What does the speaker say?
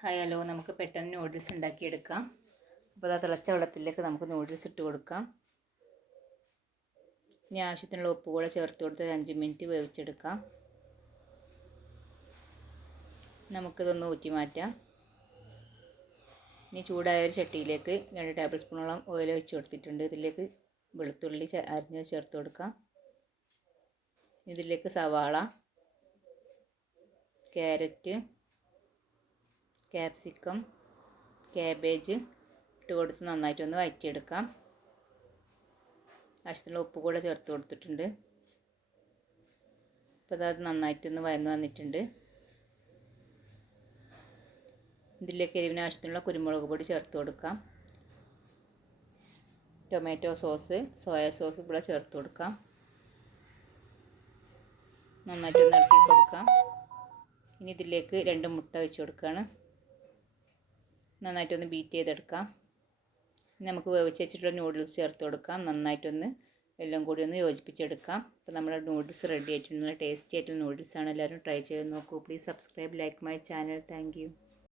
Hi hello, നമുക്ക് പെട്ടെന്ന് noodles ഉണ്ടാക്കിയെടുക്കാം. അപ്പോൾ അത് തിളച്ച വെള്ളത്തിലേക്ക് നമുക്ക് നൂഡിൽസ് ഇട്ട് കൊടുക്കാം. ഇനി ആവശ്യത്തിനുള്ള ഉപ്പ് കൂടെ ചേർത്ത് കൊടുത്ത് 5 മിനിറ്റ് വേവിച്ചെടുക്കാം. നമുക്കിതൊന്ന് ഊറ്റി മാറ്റാം. ഇനി ചൂടായ ഒരു ചട്ടിയിലേക്ക് 2 ടേബിൾ സ്പൂണോളം ഓയിൽ ഒഴിച്ച് കൊടുത്തിട്ടുണ്ട്. ഇതിലേക്ക് വെളുത്തുള്ളി അരിഞ്ഞ് ചേർത്ത് കൊടുക്കാം. ഇതിലേക്ക് സവാള, ക്യാരറ്റ്, ക്യാപ്സിക്കം, ക്യാബേജ് ഇട്ട് കൊടുത്ത് നന്നായിട്ടൊന്ന് വഴറ്റിയെടുക്കാം. ആവശ്യത്തിനുള്ള ഉപ്പ് കൂടെ ചേർത്ത് കൊടുത്തിട്ടുണ്ട്. അപ്പോൾ അത് നന്നായിട്ടൊന്ന് വഴന്ന് വന്നിട്ടുണ്ട്. ഇതിലേക്ക് എരിവിന് ആവശ്യത്തിനുള്ള കുരുമുളക് പൊടി ചേർത്ത് കൊടുക്കാം. ടൊമാറ്റോ സോസ്, സോയാ സോസ് കൂടെ ചേർത്ത് കൊടുക്കാം. നന്നായിട്ടൊന്ന് ഇളക്കി കൊടുക്കാം. ഇനി ഇതിലേക്ക് 2 മുട്ട വെച്ച് കൊടുക്കുകയാണ്. നന്നായിട്ടൊന്ന് ബീറ്റ് ചെയ്തെടുക്കാം. നമുക്ക് വേവിച്ച് വെച്ചിട്ടുള്ള നൂഡിൽസ് ചേർത്ത് കൊടുക്കാം. നന്നായിട്ടൊന്ന് എല്ലാം കൂടി ഒന്ന് യോജിപ്പിച്ചെടുക്കാം. അപ്പോൾ നമ്മുടെ നൂഡിൽസ് റെഡി ആയിട്ടുള്ള ടേസ്റ്റി ആയിട്ടുള്ള നൂഡിൽസാണ്. എല്ലാവരും ട്രൈ ചെയ്ത് നോക്കൂ. Please subscribe, like my channel. Thank you.